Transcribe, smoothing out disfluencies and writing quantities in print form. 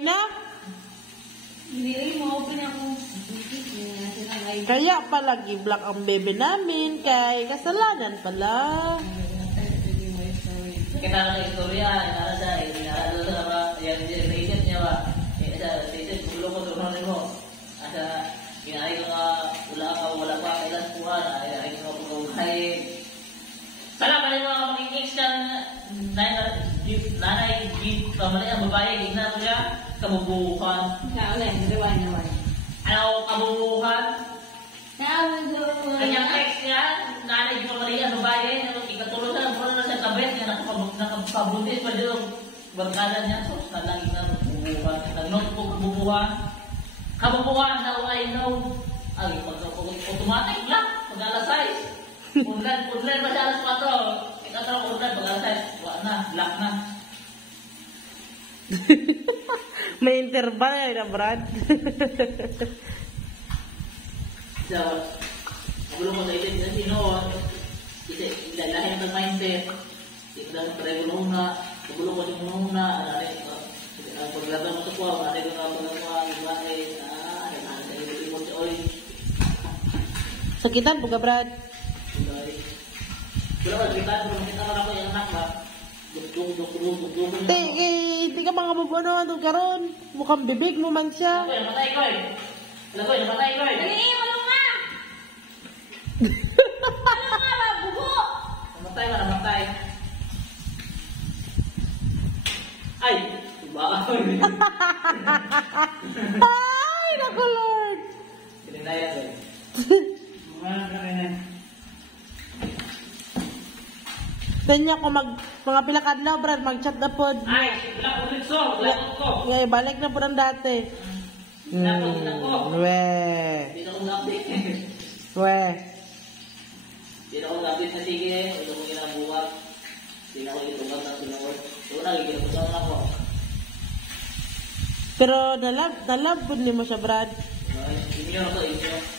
Na? Hindi mo open ako. Kaya pala gi-block ang bebe namin kay kasalanan pala. Kita ng istorya, nara sa inaalala sa mga yan related niya ba? Sa related gulo ko tulungan mo. Asa kinay ko nga wala pa ilas kuha ay ko pagkahay. Sala pa rin mga magiging siya nanay gift pamali ang babae gigna mo siya kabubuhan. Kaulan, rewind naman. Ano kabubuhan? Kanyang ex niya, nanay gift pamali ang babae, ikatulog sa muna na siya kabet niya nakapabuntis pa dito barkada niya. So, nalaging na bubuhan. Nag-notebook bubuhan. Kabubuhan daw I know. Ay, automatic lang. Pag-alasay. Unlan pa siya alas 4. Ikatulog unlan pag-alasay. Wala na, black na. May interval na Brad. So, magulo ko sa isip na sino. Ilalahin ng mindset. Tignan sa regulong na. Magulo ko sa muna. Ang paglaban mo sa kuha. Ang ko na paglaban. Sakitan po ka Brad. Wala ba, sakitan. Kita mo na ko yung anak ba? Hindi ka mga mabuano doon karon. Mukhang bibig mo man siya. Namatay ko eh. Namatay ko eh. Dali, malong nga! Malong nga, bugo! Namatay. Ay! Iba ako. Ay, naku Lord. Sinindaya ko eh. Tanya ko mga pilakadlaw Brad, mag-chat na po. Ay! Wala ko rin so. Wala ko. Ngay, balik na po ng dati. Wala ko. We. Dito ko update. We. Dito ko update na sige. Ito ko ginabuhat. Dito ko itunggal na sinuot. Ito na, ginabuhat na ako. Pero nalab po ni mo siya Brad. Hindi nyo na ito.